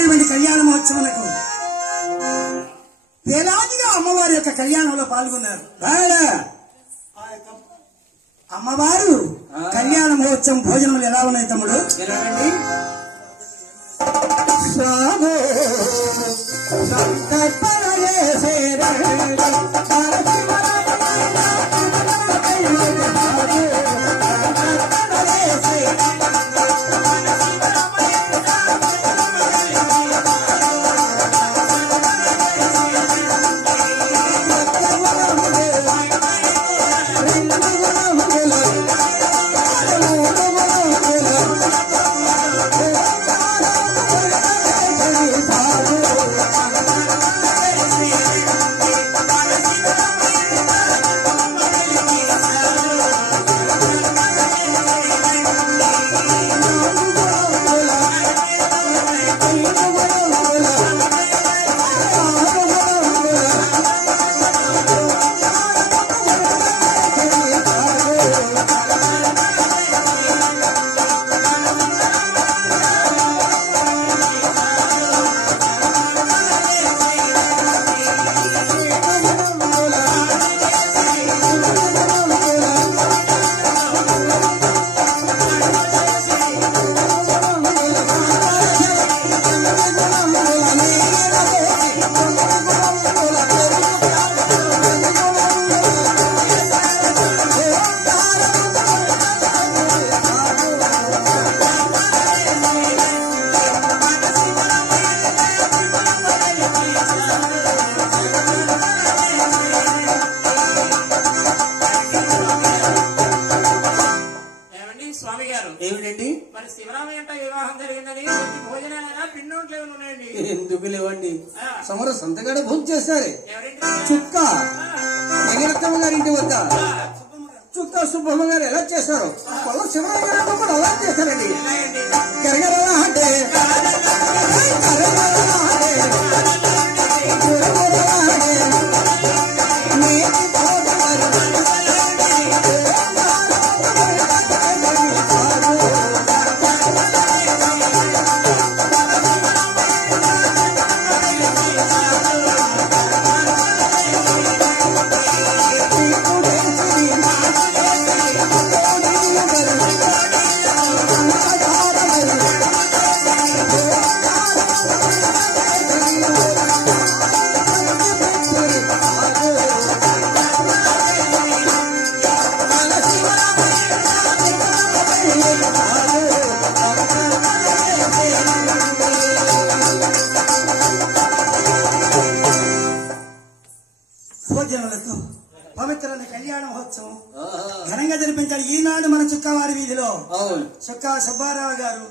జరిగినటువంటి కళ్యాణ మహోత్సవాలకు వేలాదిగా అమ్మవారి యొక్క కళ్యాణంలో పాల్గొన్నారు. అమ్మవారు కళ్యాణ మహోత్సవం భోజనములు ఎలా ఉన్నాయి తమ్ముడు? ఎందుకు లేవండి? సమర సంతగాడ భోజనం చేశారు. చుక్క వెంకటమ్మ గారి ఇంటి వద్ద చుక్క సుబ్బమ్మ గారు ఎలా చేశారు, పొల్ల శివరామ గారు కూడా అలా చేశారండి. గరగరలా అంటే భోజనములతో పవిత్రమైన కళ్యాణ మహోత్సవం ఘనంగా జరిపించారు. ఈనాడు మన చుక్కవారి వీధిలో చుక్కా సుబ్బారావు గారు,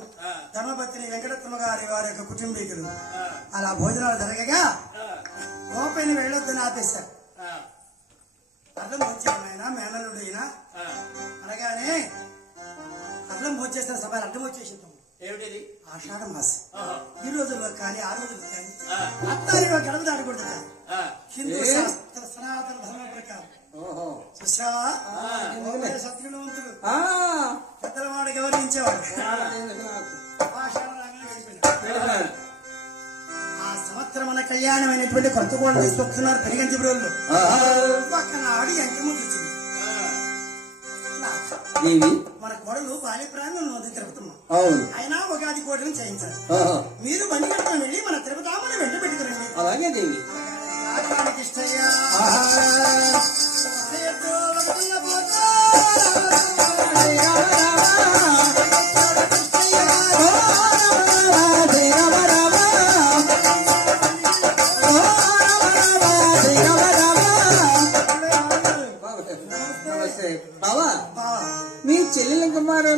ధర్మపత్ని వెంకటమ్మ గారి వారి యొక్క కుటుంబీకులు అలా భోజనాలు జరగగా ఓపెన్ వెళ్ళొద్దని ఆపేశారు. అర్థం వచ్చాడు ఆయన మేనలుడు అయినా అనగానే అర్థం వచ్చేసిన సభ అర్థం వచ్చేసింది. ఏమిటి? ఆషాఢ మాసం ఈ రోజుల్లో కానీ ఆ రోజుల్లో కానీ అత్తారిలో గడప దాటకూడదు. హిందూ శాస్త్ర సనాతన ధర్మ ప్రకారం చూసావా సత్యవంతుడు పెద్దల మాట గౌరవించేవాడు. ఆ సంవత్సరం మన కళ్యాణమైనటువంటి కొత్త కోడలు తీసుకొస్తున్నారు పెరిగంచి బ్రోళ్ళు. పక్కనాడు ఎంకమ్మ వచ్చింది. మన కోడలు బాల్య ప్రాంతం ఉంది తిరుపతమ్మ. అయినా ఉగాది కోటను చేయించాలి. మీరు బండి కట్టుకుని వెళ్ళి మన తిరుపతమ్మని వెంట పెట్టుకురండి. అలాగే దేవి. బావా మీ చెల్లెలంకమ్మారు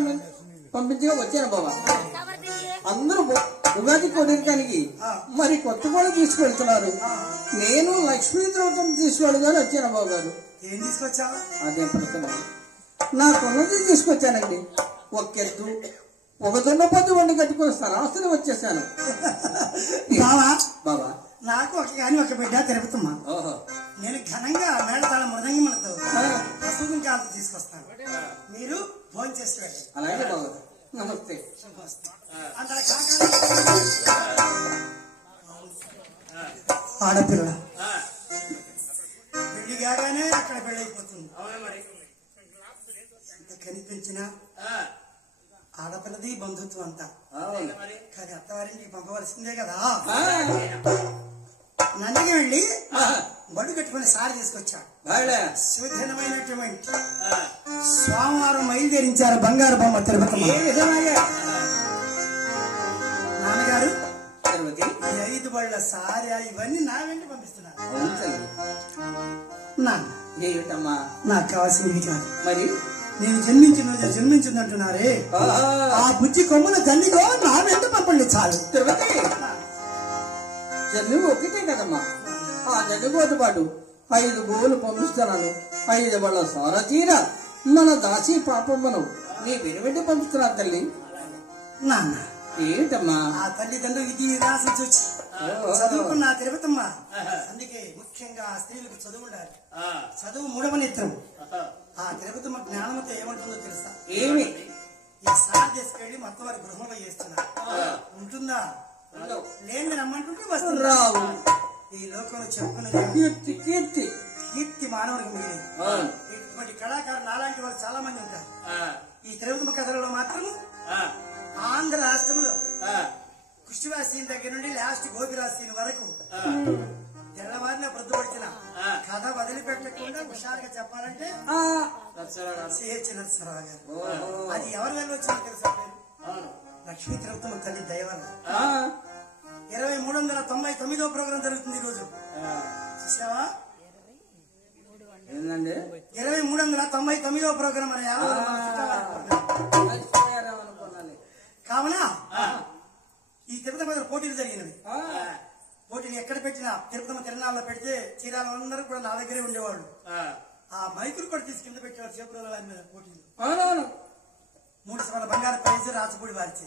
పంపించగా వచ్చాను బావా. అందరూ ఉగాది కొడటానికి మరి కొత్త కూడా తీసుకెళ్తున్నారు. నేను లక్ష్మీ ద్రౌతం తీసుకెళ్ళగానే వచ్చాను బాబు గారు. ఏం తీసుకొచ్చావా? అదేం పడుతున్నాను, నాకున్నది తీసుకొచ్చానండి. ఒక్కెద్దు ఒక దున్నపోతు వండి కట్టుకుని సరాసరి వచ్చేసాను. బావా బాబా నాకు ఒక కానీ ఒక బిడ్డ తిరుపతమ్మా. నేను ఘనంగా మేళతాళ మృదంగములతో పసుపు కాంతి తీసుకొస్తాను. మీరు భోజనం చేసి వెళ్ళండి. అలాగే బాబు. నమస్తే. అంత ఆడపిల్ల పెళ్లి కాగానే అక్కడ పెళ్ళైపోతుంది. ఎంత కనిపించిన ఆడపిల్లది బంధుత్వం అంతా, కానీ అత్తవారింటికి పంపవలసిందే కదా. నందికి వెళ్ళి బడు కట్టుకుని సారి తీసుకొచ్చాడు. శుద్ధమైనటువంటి స్వామివారం మైలుదేరించారు బంగారు బొమ్మ తిరుపతి. నాన్నగారు 5 బళ్ళ సారి ఇవన్నీ నా వెంట పంపిస్తున్నారు. ఏమిటమ్మా నాకు కావాల్సింది కాదు, మరి నేను జన్మించిందంటున్నారే ఆ బుజ్జి కొమ్ముల గన్నిగో నా వెంట పంపండి చాలు. తిరుపతి జన్మ ఒకటే కదమ్మా, ఆ జన్మతో పాటు 5 గోలు పంపిస్తున్నాను. 5 బళ్ళ సార తీర మన దాసి పాపమ్మను నీ వెనువెంటి పంపిస్తున్నాను తల్లి. నాన్న ఏంటమ్మా ఆ తల్లిదండ్రులు విధి రాసి చూచి చదువుకున్న తిరుపతమ్మ. అందుకే ముఖ్యంగా స్త్రీలకు చదువు ఉండాలి. చదువు 3వ నేత్రం. ఆ తిరుపతమ్మ జ్ఞానంతో ఏమంటుందో తెలుసా? ఏమి ఈ సార్ తీసుకెళ్లి మొత్తం వారి గృహంలో చేస్తున్నా ఉంటుందా? లేని రమ్మంటుంటే వస్తుంది. రావు ఈ లోకంలో చెప్పుకున్నది కీర్తి కీర్తి కీర్తి మానవుడికి మిగిలింది. ఇటువంటి కళాకారులు నాలాంటి వాళ్ళు చాలా మంది ఉంటారు. ఈ తిరుపతమ్మ కథలలో మాత్రం ఆంధ్ర రాష్ట్రంలో కృష్ణవాసీని దగ్గర నుండి లాస్ట్ గోపిరాసీని వరకు తెల్లవారిన ప్రొద్దుపడిచిన కథ వదిలిపెట్టకుండా హుషారుగా చెప్పాలంటే సిహెచ్ నరసరావు గారు. అది ఎవరి వల్ల వచ్చిందో తెలుసా? లక్ష్మీ తిరుపతమ్మ తల్లి దయ వల్ల 2399వ ప్రోగ్రాం జరుగుతుంది ఈ రోజు. చూసావా? 2399వ ప్రోగ్రాం మన కావున ఈ తిరుపతి పోటీలు జరిగినవి. పోటీలు ఎక్కడ పెట్టినా తిరుపతి తిరునాళ్ళలో పెడితే చీరాలందరూ కూడా నా దగ్గరే ఉండేవాళ్ళు. ఆ మైకులు కూడా తీసి కింద పెట్టేవాళ్ళు. చేపల వారి మీద పోటీలు 3 సభల బంగారు ప్రైజ్ రాచపూడి వారిచి.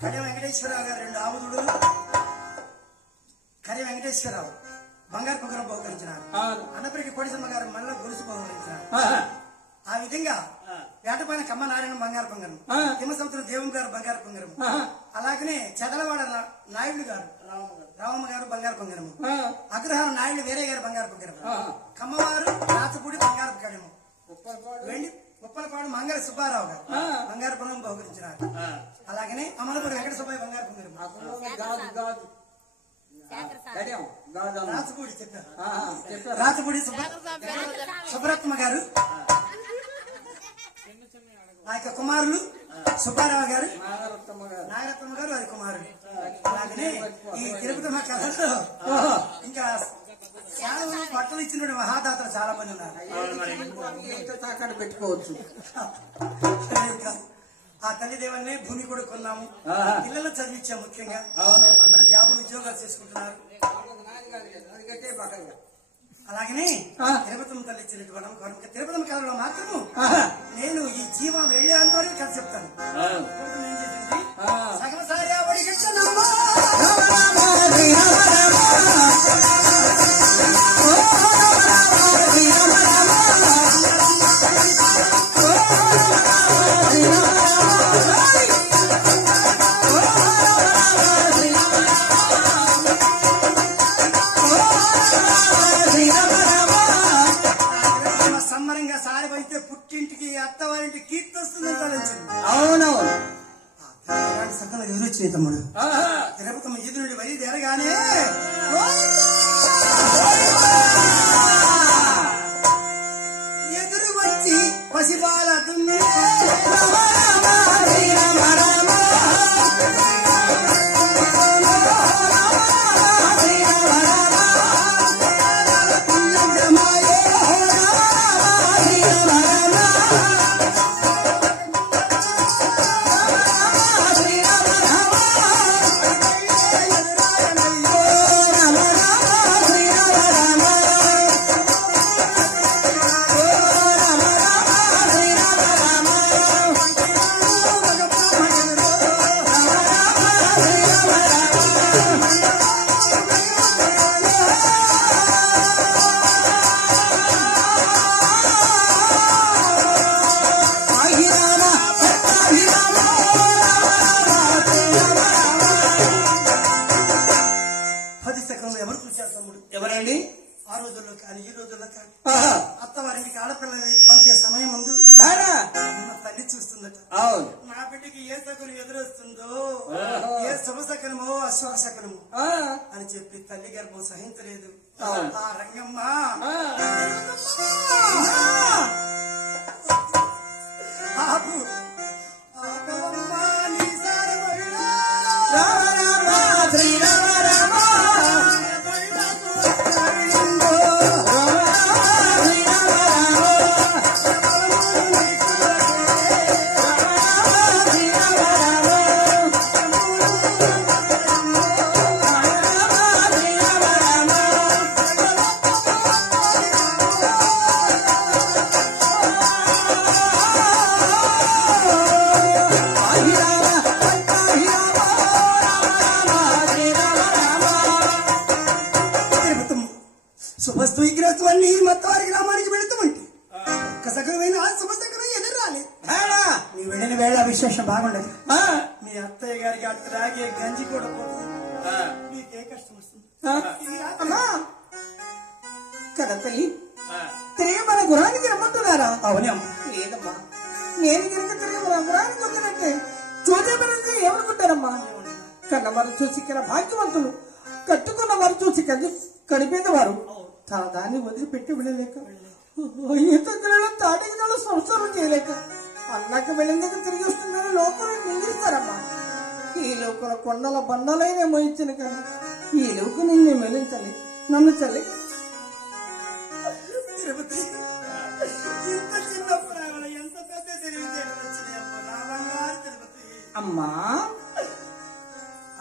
కళ్య వెంకటేశ్వరరావు గారు 2 ఆముదుడు, కళ్య వెంకటేశ్వరరావు బంగారు పొగరం బహుకరించినారు. అన్నపరికి కోడిసమ్మ గారు మళ్ళీ గొలుసు బహుకరించినారు. ఆ విధంగా వేటపైన కమ్మ నారాయణ బంగారు పొంగరం, తిమ్మసముద్రం దేవుని గారు బంగారు పొంగరం, అలాగనే చెదలవాడ నాయుడు గారు రామమ్మ గారు బంగారు పొంగరము, అగ్రహారం నాయుడు వేరే గారు బంగారు పొంగరము, కమ్మవారు రాచపూడి బంగారు కడము, ఉప్పలపాడు మంగళ సుబ్బారావు గారు బంగారు పొంగరం బహుకరించినారు. అలాగనే అమలపూడి వెంకట సుబ్బయ్య బంగారు పొంగరం, రాచపూడి చెప్పారు రాచపూడి సుబ్బరత్మ గారు, ఆ యొక్క కుమారులు సుబ్బారావు గారు, నాగరత్నమ్మ గారు వారి కుమారుడు. అలాగనే ఈ తిరుపతి మా కథలో ఇంకా బట్టలు ఇచ్చిన మహాదాతలు చాలా మంది ఉన్నారు. తాకట్టు పెట్టుకోవచ్చు. ఆ తల్లిదేవన్నే భూమి కూడా కొన్నాము, పిల్లలు చదివించాము. ముఖ్యంగా అందరూ జాబులు ఉద్యోగాలు చేసుకుంటున్నారు. అలాగనే తిరుపతమ్మ తల్లి ఇచ్చినటువంటి తిరుపతమ్మ కథలో మాత్రము నేను ఈ జీవం వెళ్ళేంత వరకు కథ చెప్తాను. ఏం చేసింది? సగం సారి సంబరంగా సారి పడితే పుట్టింటికి అత్తవారింటికి కీర్తి వస్తుందని తలంచింది. అవునవును. సకల ఎదురొచ్చింది తమ్ముడు. తిరుపతమ్మ ఈదు నుండి బయలుదేరగానే ఎదురు వచ్చి పసిబాల కానీ ఈ రోజుల్లో అత్తవారికి ఆడపిల్ల పంపే సమయం ముందు తల్లి చూస్తుందట. నా బిడ్డకి ఏ సకులు ఎదురొస్తుందో, ఏ శుభసకనమో అశ్వాసకనమో అని చెప్పి తల్లి గర్భం సహించలేదు. ఆ రంగమ్మ ఆపు శుభస్తు విగ్రహత్వాన్ని మొత్తవారి గ్రామానికి వెళుతామంటే ఒక్క సకలమైన ఆ శుభసకరం ఎదురు రాలేదు. నీ వెళ్ళిన వేళ విశేషం బాగుండదు. మీ అత్తయ్య గారికి అత్తరాగే గంజి కూడా పోతుంది. నీకే కష్టం వస్తుంది కదా తల్లి. తిరిగి మన గురానికి రమ్మంటున్నారా? అవునమ్మా. లేదమ్మా, నేను కనుక తిరిగి మన గురానికి వద్దనంటే చూసేమనంటే ఏమనుకుంటారమ్మా? కన్న వారు చూసి కన్నా భాగ్యవంతులు, కట్టుకున్న వారు చూసి కడిపేదవారు తన దాన్ని వదిలిపెట్టి వెళ్ళలేక, ఈతలో తాటిలో సంసారం చేయలేక అన్నకు వెళ్ళిందక తిరిగి వస్తుందని లోపల నిందిస్తారమ్మా. ఈ లోపల కొండల బండలైన మోయించిన కానీ ఈ లోకు నిన్ను మెలించాలి, నన్ను చల్లి. తిరుపతి ఇంత చిన్న ప్రాణం ఎంత పెద్ద తిరుపతి అమ్మా.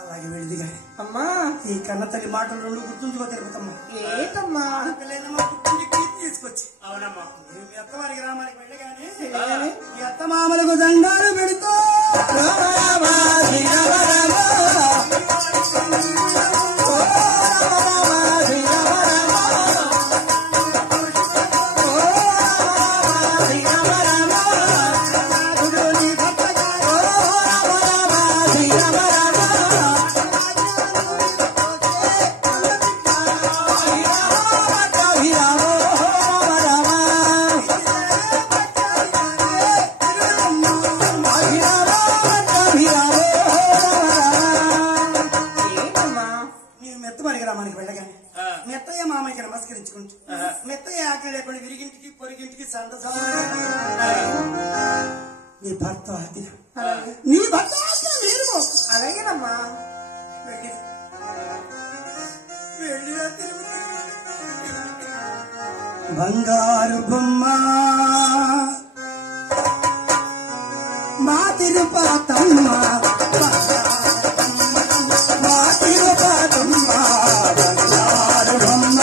అలాగే వెళ్ళింది కానీ అమ్మా, ఈ కన్న తల్లి మాటలు రెండు గుర్తుంచుకో తిరుపతమ్మా. ఏటమ్మా? పిల్లైనమ్మా పుట్టింటి కీర్తి తీసుకొచ్చి. అవునమ్మా. మీ అత్తవారి గ్రామానికి వెళ్ళగానే మీ అత్తమామలకు దండాలు పెడుతూ మెత్తయ్య మామయ్యకి నమస్కరించుకుంటూ మెత్తయ్య ఆకలి లేకుండా విరిగింటికి పొరిగింటికి సంత నీ భర్త నీ భర్త అలాగేనమ్మా. బంగారు బొమ్మ మా తిరుపతమ్మ, మా తిరుపతమ్మ బంగారు బొమ్మ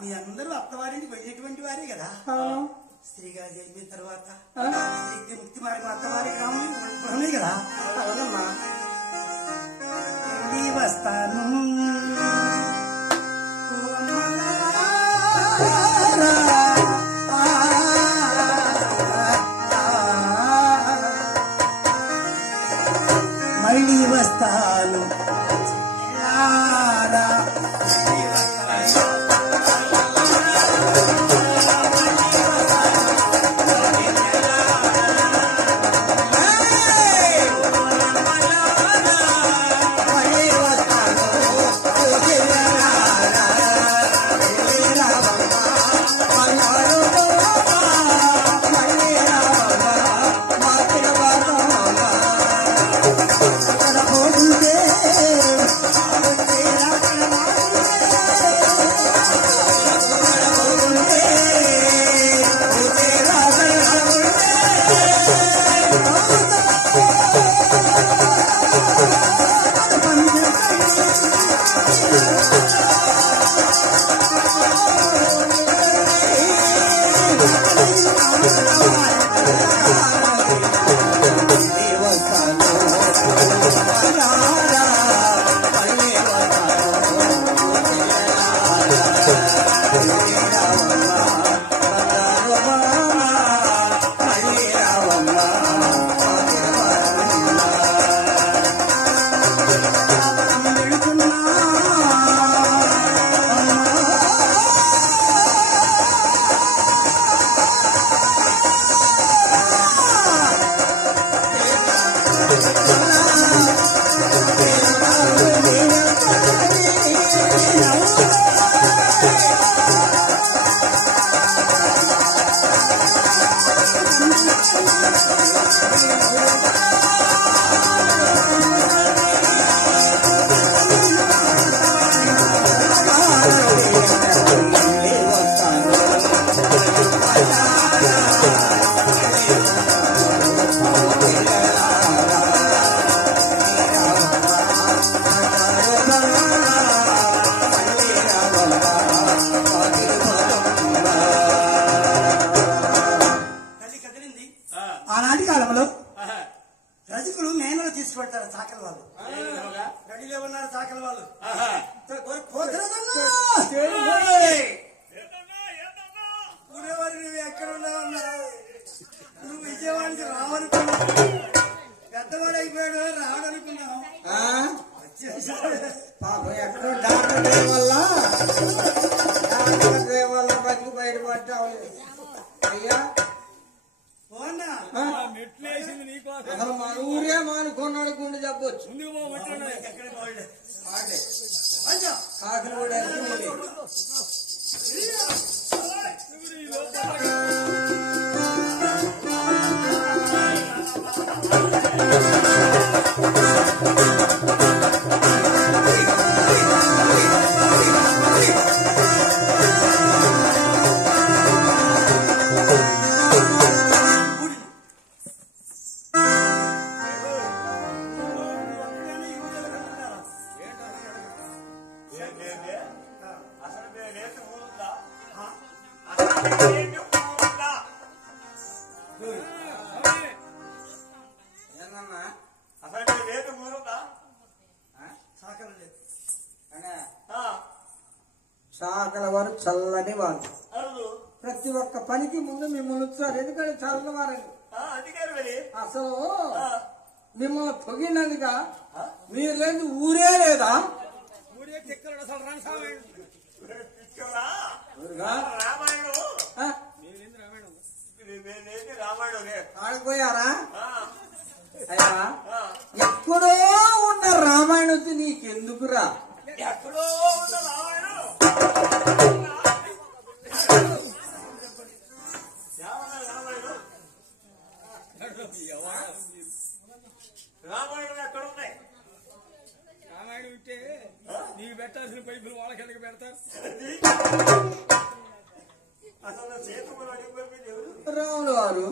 మీ అందరూ అత్తవారింటికి వెళ్ళేటువంటి వారే కదా. స్త్రీగా జరిగిన తర్వాత ముక్తి మార్గం అత్తవారి గ్రామమే కదా. అవునమ్మా. వస్తాను వల్ల బతికి బయటపడ్డావు అయ్యా. అసలు మన ఊరే మానుకున్నాడు గుండె చెప్పొచ్చు. కాకిని కూడా చాకల వారు చల్లని వారు. ప్రతి ఒక్క పనికి ముందు మిమ్మల్ని వచ్చారు. ఎందుకంటే చల్లని వారండి. అసలు మిమ్మల్ని పొగినందుక మీరు లేదు ఊరే లేదా? ఆడిపోయారా? అయ్యా ఎక్కడో ఉన్న రామాయణం నీకెందుకురా? ఎక్కడో ఉన్న రామాయణం రామాయణం ఎక్కడున్నాయి? రామాయణం ఇస్తే నీకు పెట్టాల్సిన పైపులు వాళ్ళకి ఎందుకు పెడతారు? అసలు చేతులు అడిగిపోయింది ఎవరు? రాములు వారు.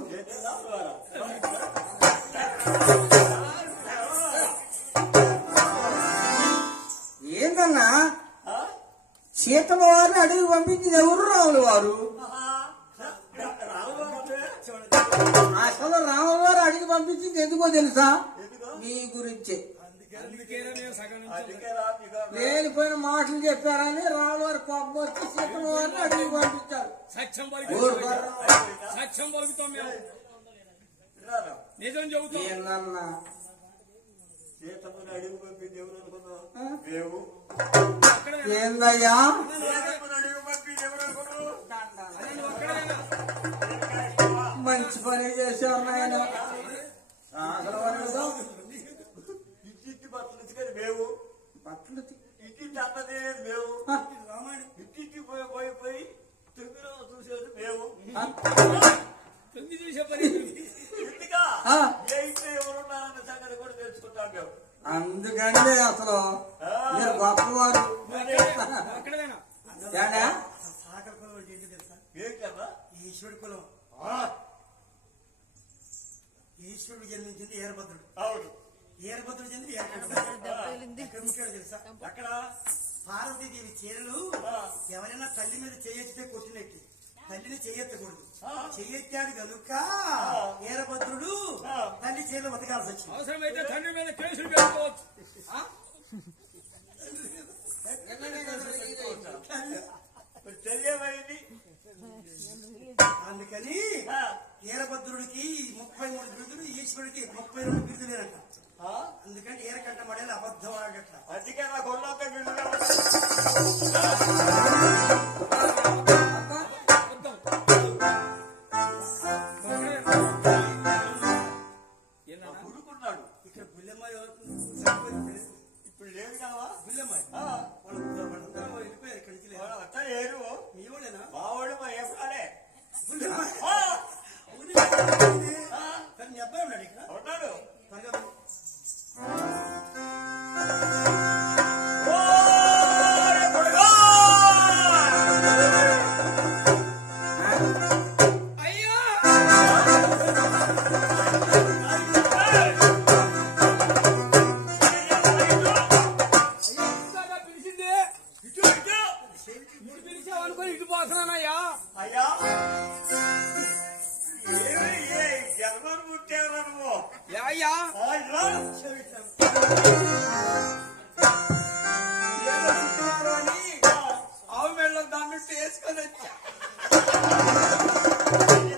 ఏంటన్నా సీతమ్మ వారిని అడిగి పంపించింది ఎవరు? రాములు వారు. అసలు రాములు వారు అడిగి పంపించింది ఎందుకో తెలుసా? మీ గురించే. లేనిపోయిన మాటలు చెప్పారని రాములు వారు కోపం వచ్చి సీతమ్మ వారిని అడిగి పంపించారు. నిజం చెబుతా. ఏందన్నా సీతమ్మని అడిగి పంపింది ఎవరు అనుకున్నావు? మేము. ఏందయ్యా అడిగి పంపింది ఎవరు అనుకున్నావు? మంచి పని చేశారు నాయన. ఇంటి బట్టలు ఇచ్చుకొని మేము బట్టలు ఇంటి అన్నది మేము ఇంటింటి పోయి తిరుగులో చూసేది మేము. చూసే పని ఇంటిగా ఏ ఇంట్లో ఎవరున్నారన్న సంగతి కూడా తెలుసుకుంటాం మేము. అందుకంటే అసలు మీరు గొప్పవారు. ఏంటన్నా ఈశ్వరుడు కులం. ఈశ్వరుడు జన్మించింది ఏరభద్రుడు. అవును. ఏరభద్రుడు చెంది ఎక్కడ ముఖ్యాడు తెలుసా? అక్కడ పార్వతీదేవి చీరలు ఎవరైనా తల్లి మీద చేయెత్తితే కొట్టినట్టు తల్లిని చేయెత్తకూడదు. చెయ్యెత్తాడు కనుక ఏరభద్రుడు తల్లి చీరలు బతకాల్సి వచ్చింది. అవసరమైతే తండ్రి మీద కేసులు పెట్టుకోవచ్చు. తెలియమైంది. అందుకని ఏరభద్రుడికి 33 బిరుదులు, ఈశ్వరుడికి 32 బిరుదులేనంట. అందుకని ఏరకంట మడేది అబద్ధం ఆడట. అందుకే నా కొన్నాక గుడుకున్నాడు. ఇక్కడ బుల్లెమ్మాయి ఇప్పుడు లేదు కావా? బుల్లెమ్మాయి వాళ్ళందరూ వెళ్ళిపోయారు. ఇక్కడి నుంచి లేదు. అంతా ఏరు మీ వాళ్ళేనా? మావాడు మా ఏపాడే. బుల్లెమ్మాయి మీ అబ్బాయి ఉన్నాడు ఇక్కడ. ఉన్నాడు. ఆవు మెళ్ళ దాన్ని వేసుకొని వచ్చా.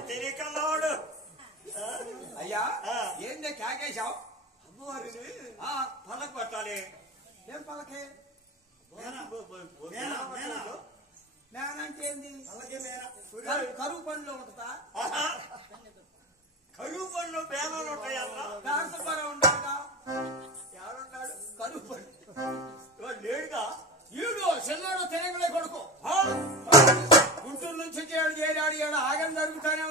తిరిగల్లాడు. అయ్యా ఏందే కాకేశావు? అమ్మవారిని పలక పట్టాలి. ఏం పలకే? కరువు పండ్లో ఉంటుందా? కరువు పండ్లు బేమలు ఉంటాయన్నా దాసపరం ఉండాలిగా. ఎవరున్నాడు? కరువు పండు లేడుగా. ఈడు చిన్నాడు తెలంగాణ కొడుకు గుంటూరు నుంచి చేరాడు ఆగం జరుగుతానే